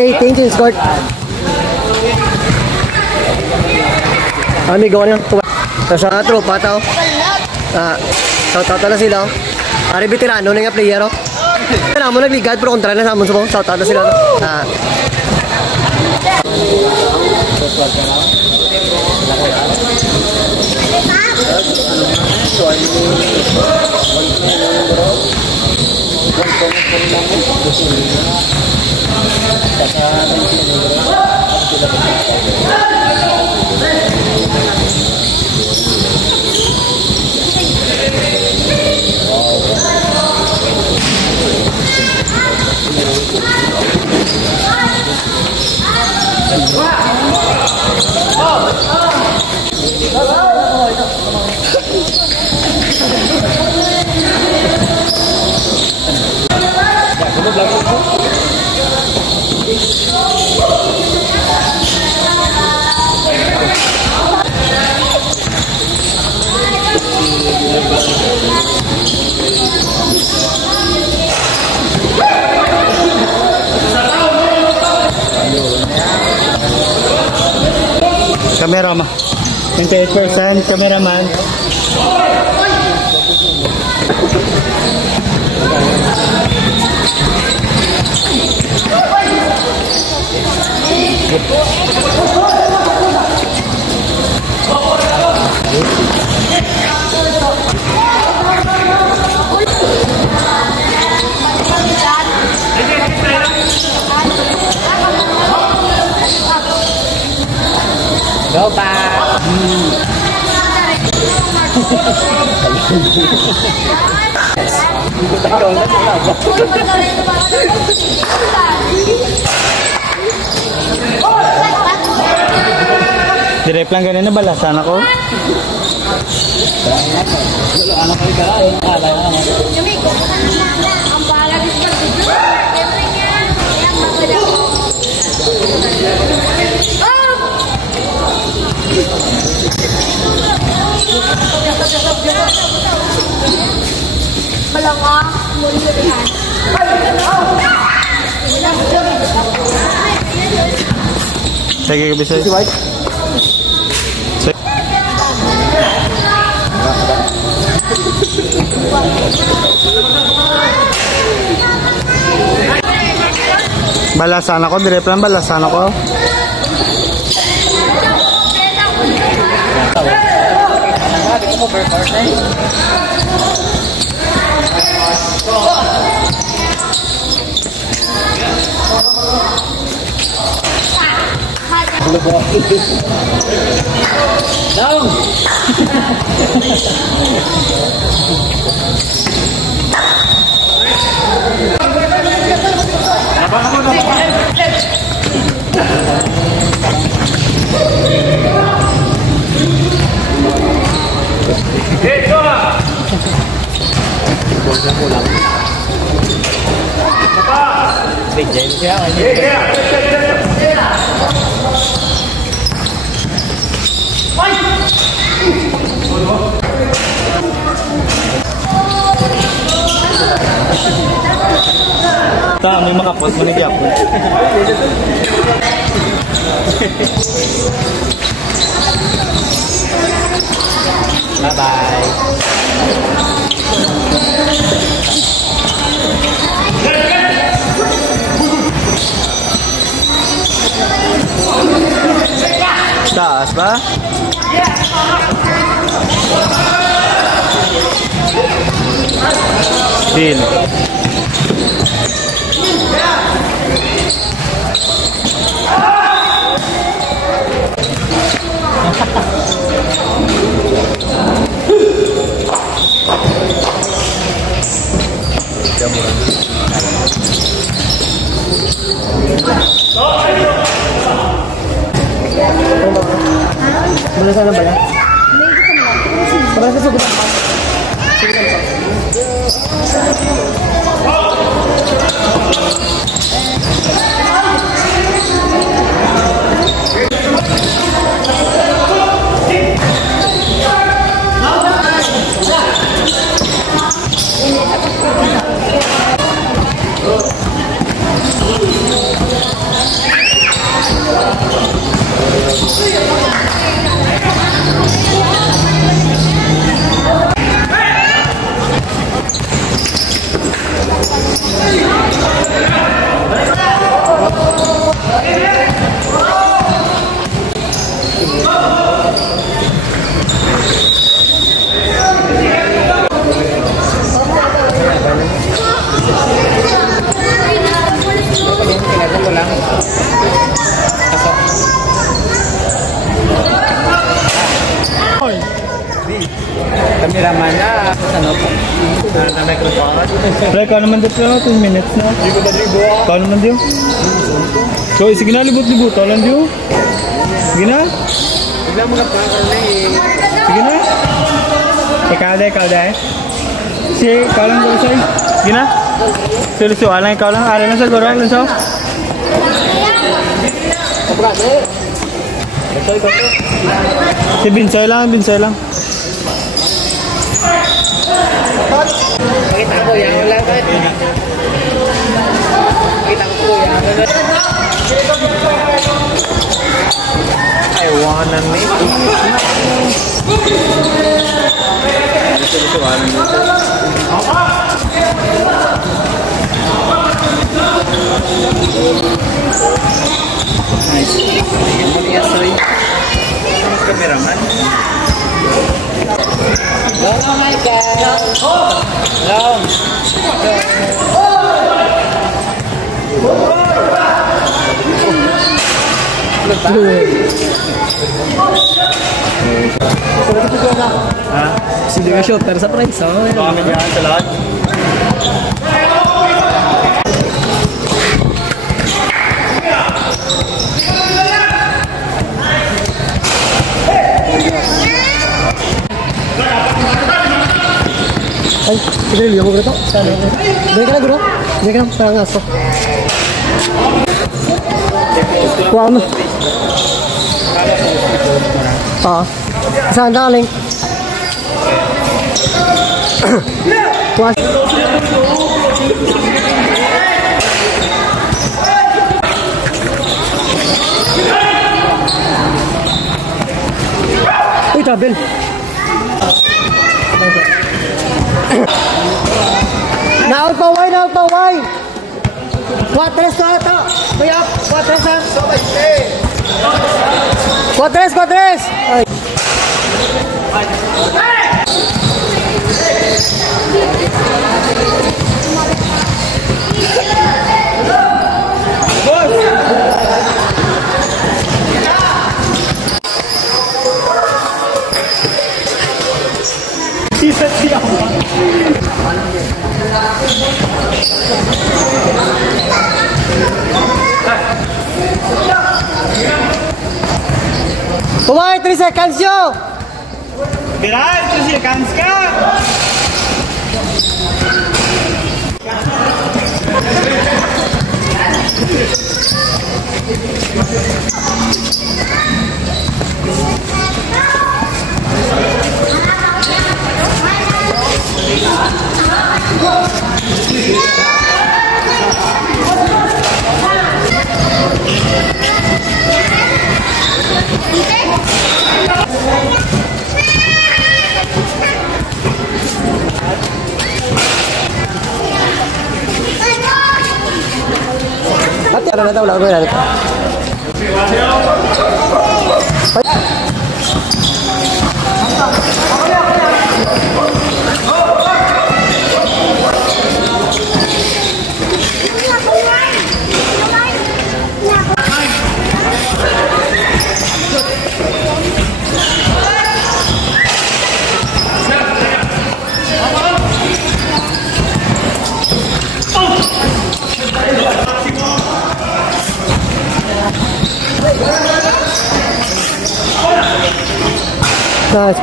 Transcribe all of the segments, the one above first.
18 to escort. Kami gawa niya. Sa tropa tao. Taw-taw na sila. Ari veterano na nga player. Kaya mo nagligad pero kontra na sa amon sumo. Taw-taw na sila. Cameraman. 28% cameraman. Go pa. Direct lang ganun na balasan ako. Malangah, muli-mulihan. Sige, bisa. Balasan ako, direct lang balasan ako. Down. Ta, may makapot mo na di ako. Bye-bye. Taas ba? Chill. Boleh sana ba yan? Parang sa sugot. lang. Pasok. Kameraman na. Ano po? Na microphone. Pre, kano naman dito 2 minutes na. Hindi ko dalibo. Kano naman dito? So, sige na, libot-libot. Alam dito? Sige na. Bigla mo na pa sige na. Ikaw dahil. Si, ikaw lang daw sa'yo. Sige na. Luso, alang ikaw lang. Alang na sa goro, Luso. Si Binsoy lang. Pakita ko yan. Wala ka. Pakita ko yan. I wanna make it. Kameraman. Oh my God. Sino yung shooter sa price? Kami diyan sa lahat. Ay, pinili mo ito? Dali ka na, bro. Dali ka na, parang aso. Kuha mo. Saan ka kaling? Kuha. Uy, tabel. Naon pa way. Cuatres to ito. Kuya, cuatres ha. Cuatres. Ay. Kumain 3 seconds nyo! Biral, 3 seconds ka! Ano na ito? Wala ko yan. Nice.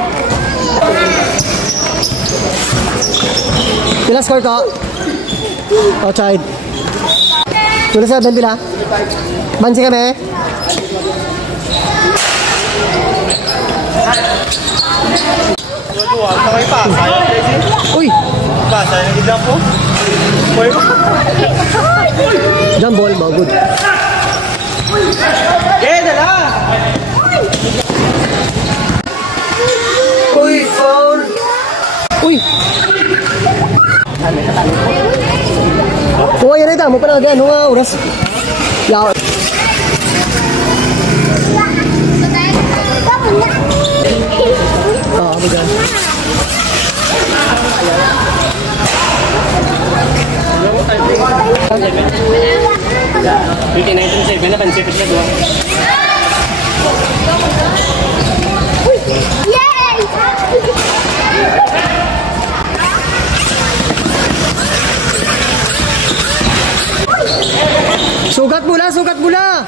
Pila score ko? Outside. Pila 7 pila? Bansi kami? Uy! Pasay na gida po. Jump ball mo, good. Dala! Uy, foul! Uy! Kuha yan ito, mo pa na agad, mga oras. Yaw. Beauty 19 na pansipit na doon. Yay! Sugat bola, sugat bola.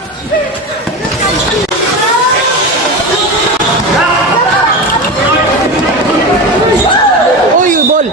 Uy, ball.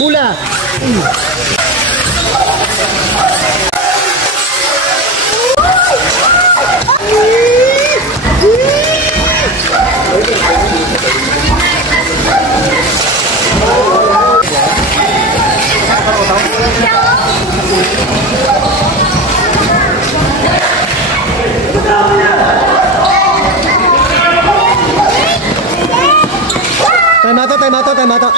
Bola. Time out.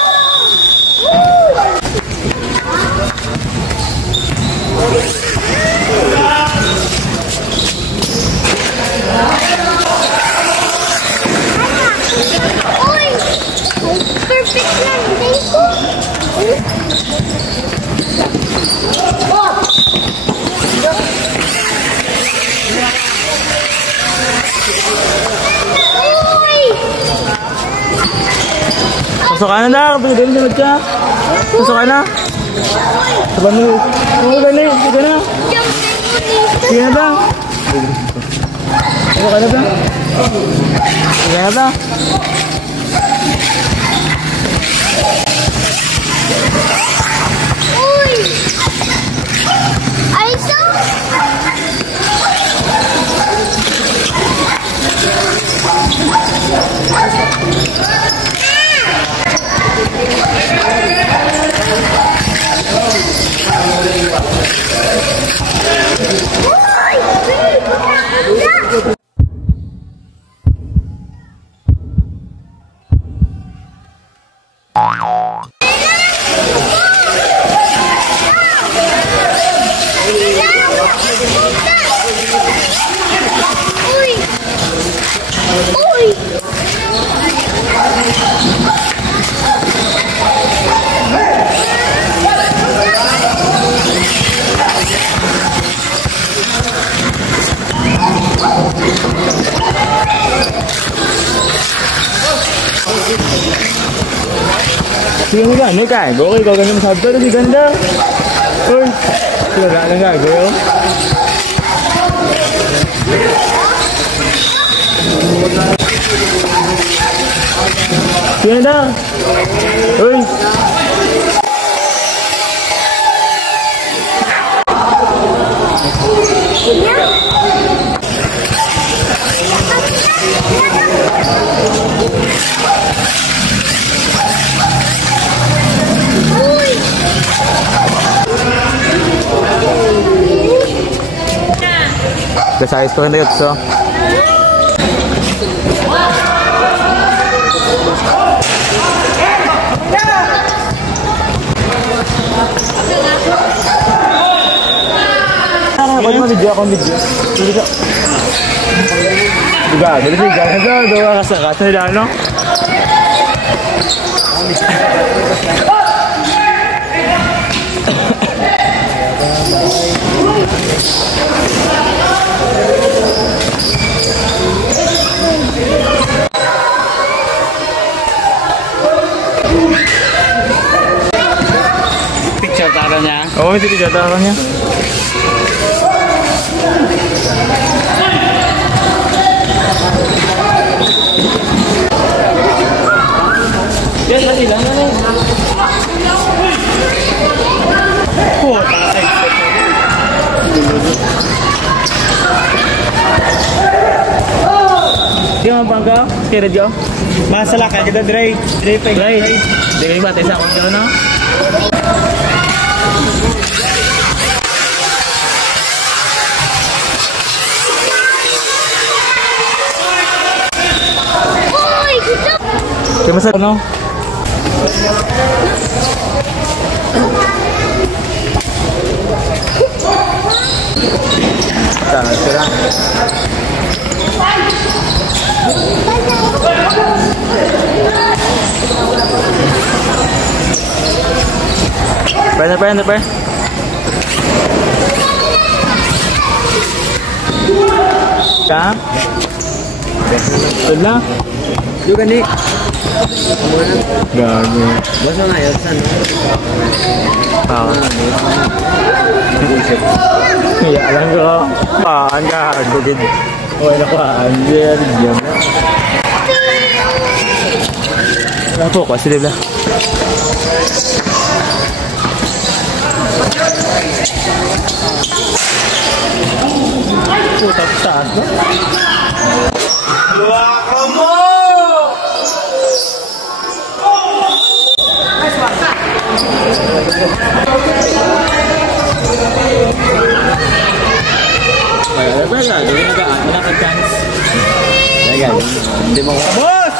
Perfect landing. Pasok ka na na, kapag ganun ka. Pasok ka na. Saban mo. Oo, ganun. Sige na. Sige na ba? Pasok ka na ba? Sige na ba? Uy! Ay, so? Sige mo gano'n ka. Okay, ikaw ganun masabi ko. Hindi ganda. Uy. Sige na lang gagawin. Sige na. Uy. Size ko na yun, so. Pwede mo video akong video. Video. Diba? Dali siya. Diba? Kasakat na nila, no? Picture taruh niya. Oo, hindi picture taruh niya. Yan, dali lang. Di mo bangga? Kira diyo? Masalah ka kita dry. Dry pa. Dry. Dry ba tayo sa akong diyo na? Uy, gusto. Kaya masarap no? Sira. Pwede. Ka? Sudah? Juga nih. Gago. Basta na yun. Iya, alam ko. Paan ka. Gugid. Wala ka. Anjir. Diyan na. Wala po ko. Sila bila. Putak saan no? Wala, jadi nagka chance. Ayan, hindi mo Boss!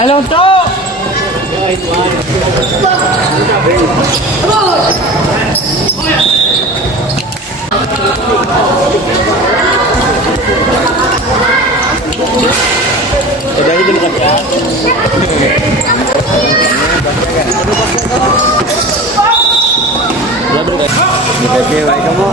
Dalawang to! Udah itu dekat ya. Oke, baik kamu.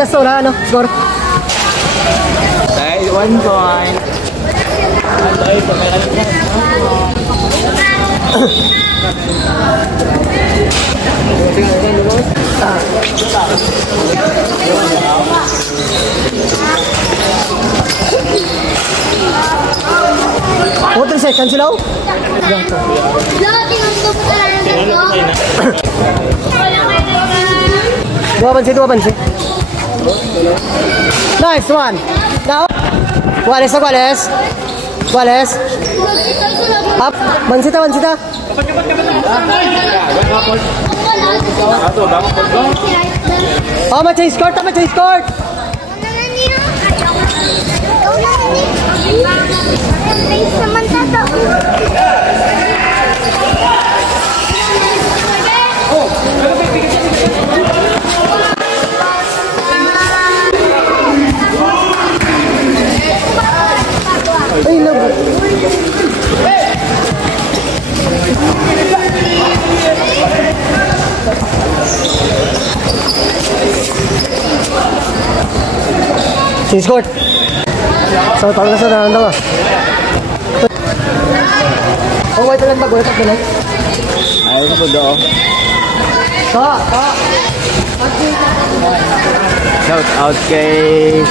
Gasto na, ano? Score. Ay, 1 point. Oh, 3 seconds sila. Dua pansi. Nice one. Now, ¿cuál es? Up, mansita. Oh, ma-change court. Ay, naku. Change court. So, tawag na sa dahan daw. Oh, wait lang ba? Gulak na lang. Ayun po do. Shout out kay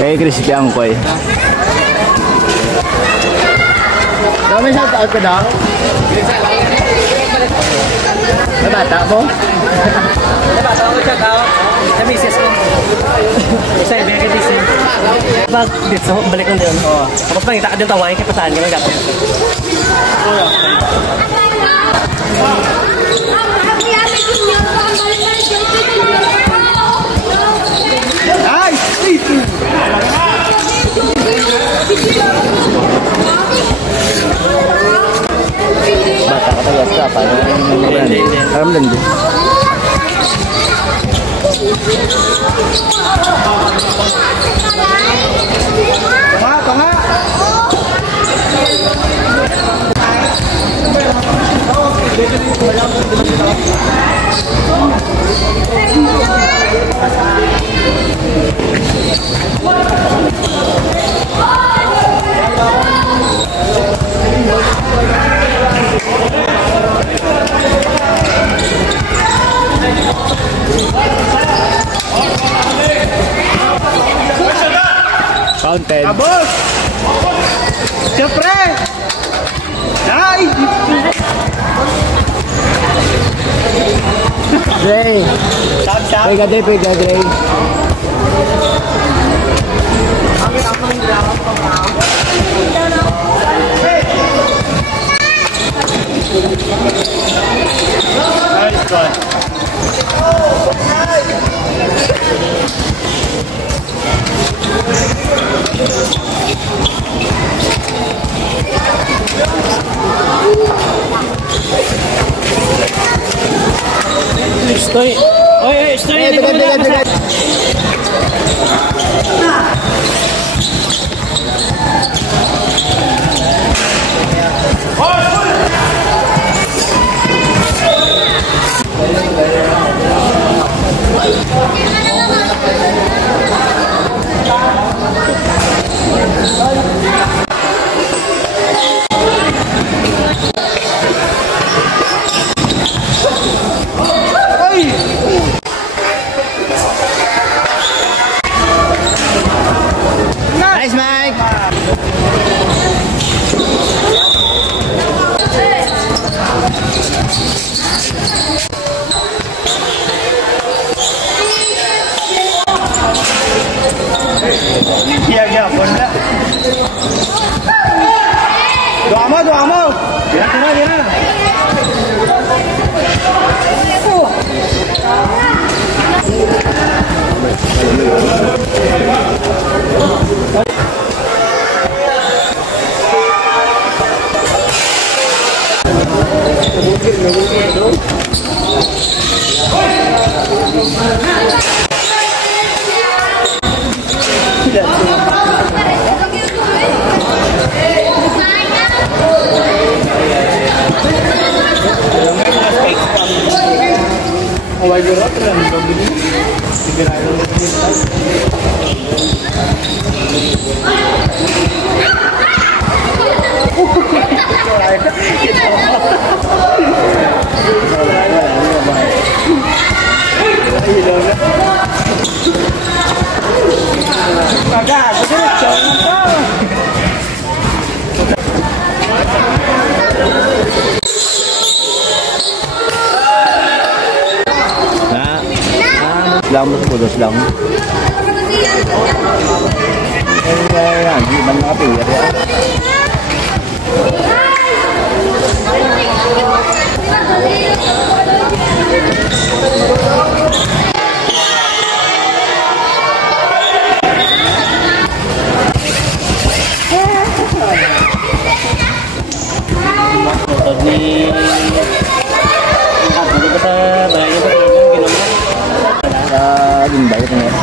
kay Crispy Angkoy. Dami shout out ka daw. Nabata mo? Nabata mo shout out. Sa misis ko. Isa very busy. Pag dito balik ko din. Oh. Tapos pangita ka din tawain kay pasahan ka gato. Ang Alam lang din. Tanga! Fountain. Abos! Siyempre! Ay! Dre. Pega Dre, pega Dre. Nice one. Stoy. Oy, stoy. Dekat. Nice, Mike! Iya, bunda. Doa mau. Gimana? Lang mo pulos lang. Ayan, di man nakapiyar yan. Gimbal ko ngayon.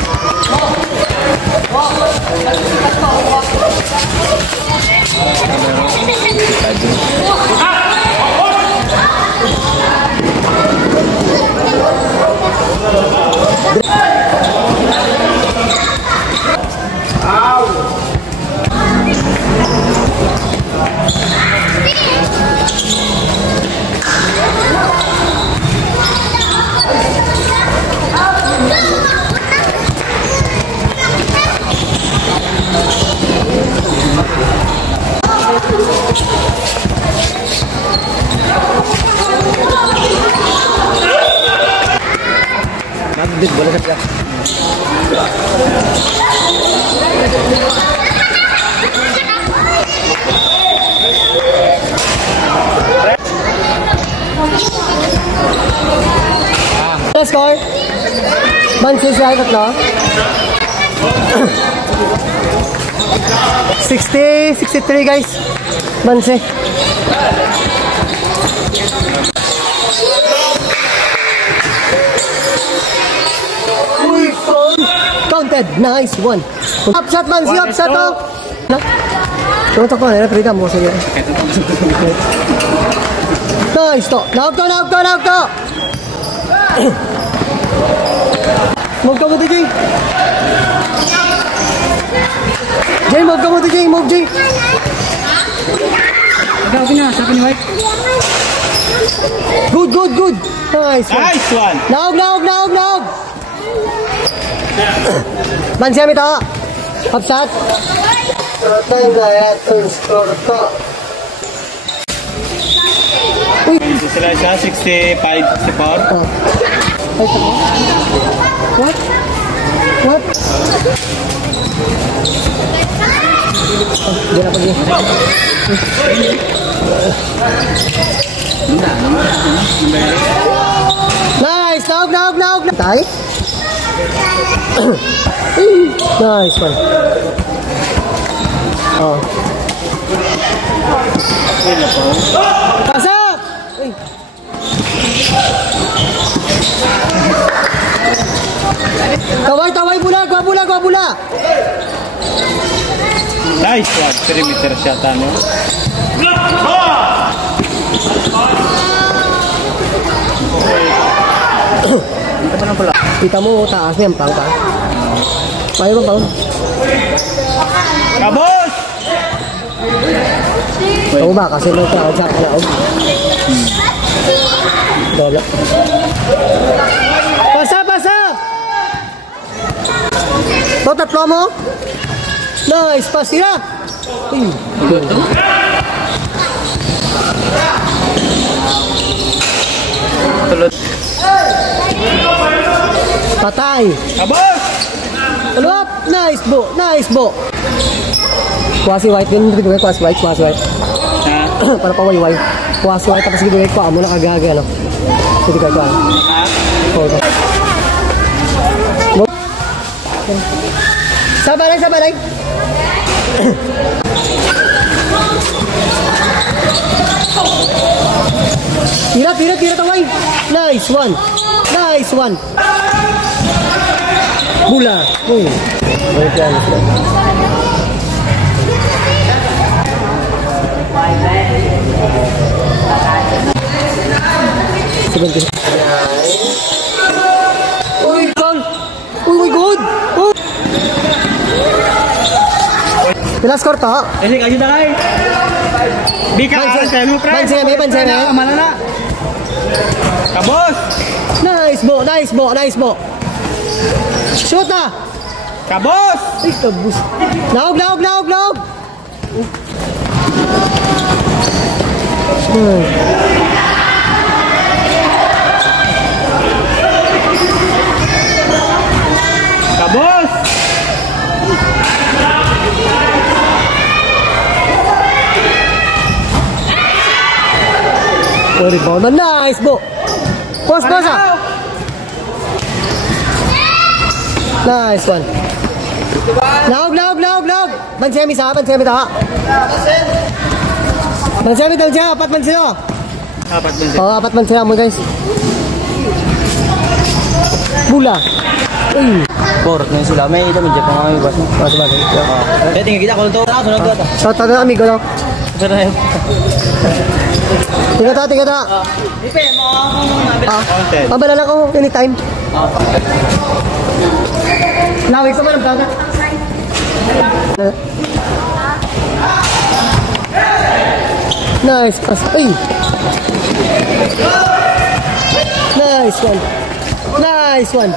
Nagdit boleh saja. Score? Bansi siya tatlo. 60-63 guys. Bansi. Counted. Nice one. Upshot man, si upshot oh. Na. Tunggu ko na free mo sige. Nice to. Knock to. Move ka mo Jing. Jing, move ka mo Jing, move Jing. Ikaw na, sabi ni White. Good. Nice one. Naog. Man siya ito. Upshot. Time kaya turn score to. Uy. Sila siya, 65, 64. Oh. Ay, tama. What? Di na pag-i. Nice! Naog! Tay? Nice one. Oh. Pasok! Uy. Taway, bula! Nice one. Perimeter shot ano. Kita mo taas niyan, pang. Payo ba? Kabos! Oo ba? Kasi may taas sa kalaog. Dala. Pasa! Ito, tatlo mo? Nice, pas tira! Tulot. Patay! Kabos! Alwap! Nice bo! Kuwasi white yun, kuwasi white. Ha? Para pa wayway. Kuwasi white, tapos gigawin ko, amo na kagaga, no? Hindi ka ito, Oo ba? Sabalay! Tira taway! Nice one! Bula! Wait yan. Uy, goal! Uy, good! Pila score to? Esik aja dah kai. Bika saya pre. Panseme. Mana na? Kabos. Nice bo. Shoot na! Kabos. Ay, kabus. Naog. Kabos. Oh, rebound na. Nice bo. Post ah. Nice one. Naog. Pansemi ta. Pansemi dal siya. Apat man sila. Oh, apat man sila mo guys. Bula. Uy. Por, na sila. May ito, medyo pang mga ibas. Sabagay. Kaya tingin kita, kung ito, sunod ko ito. Shout out na amigo daw. Tiga ta. Ipe, mo ako Pabalala ko anytime. Lawig ko man ang kaga. Nice pass. Ay. Nice one.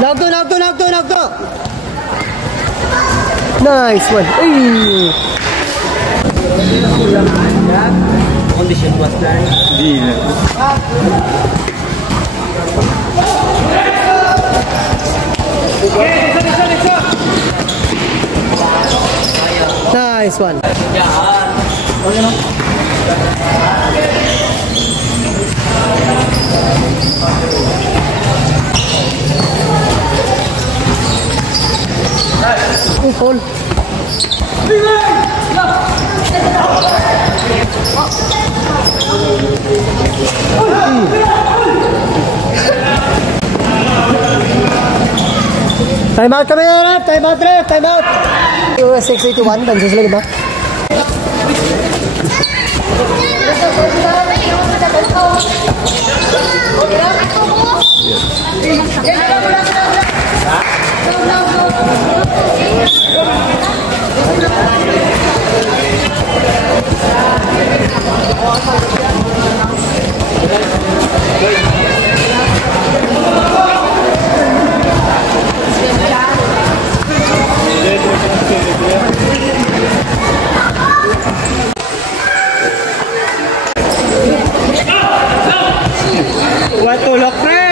Knock to. Nice one. Ay. condition was done. Gila. Nice one. Full. Time out kami na, ref! Time out, ref! Time out! US 681, bansa sila, diba? Tulok pre!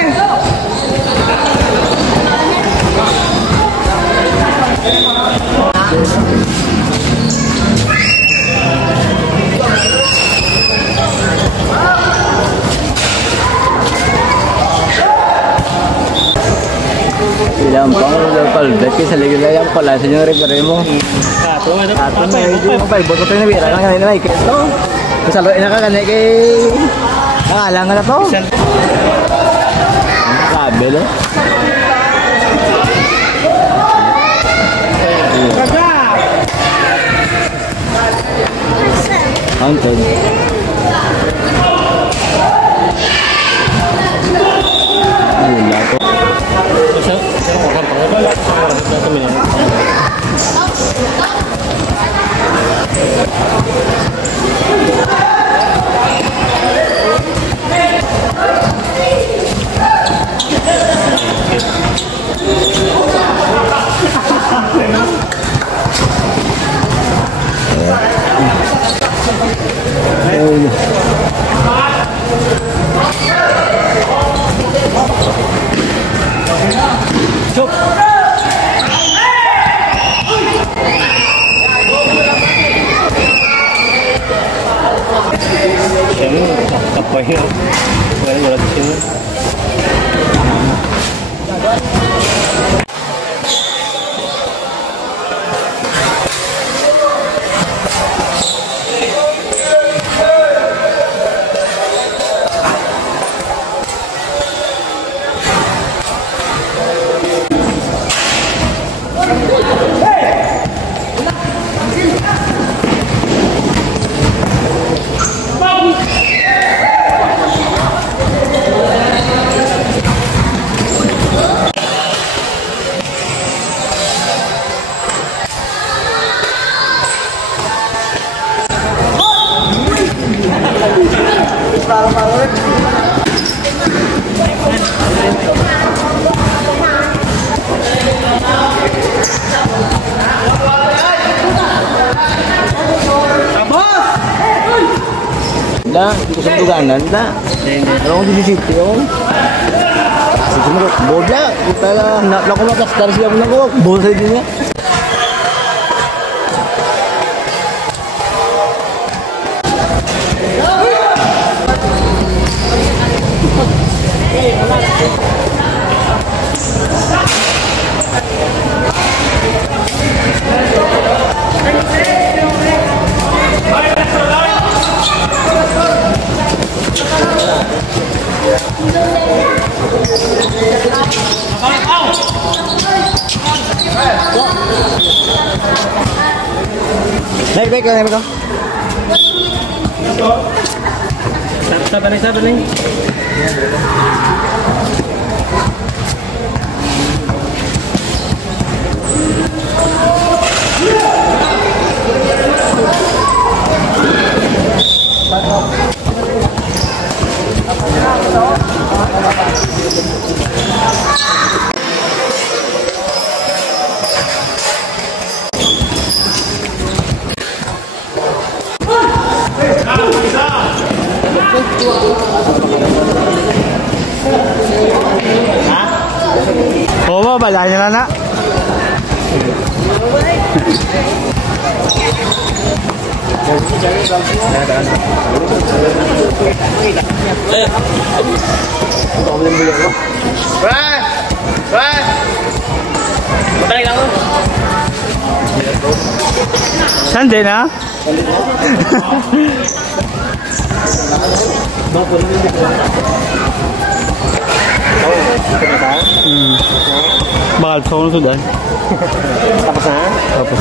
Yang pang local bet sa ligid yang pala sa inyo repare mo. Ato na ito pa boto tayo na bira lang kanina like ito. Kasalo ina ka kanay kay alang na to. Kabel. Anton. Wala ko. Apa ya? Wala sini. Dah, itu kesentuganan dah. Kalau di situ, semua bola kita lah nak makan dari siapa nak kok bol saja. Baik kan mereka. Sabar nih. Oh, balanya na na. Sande na? Bang, kunin mo dito. Bakal sa ako na sudan. Tapos na? Tapos.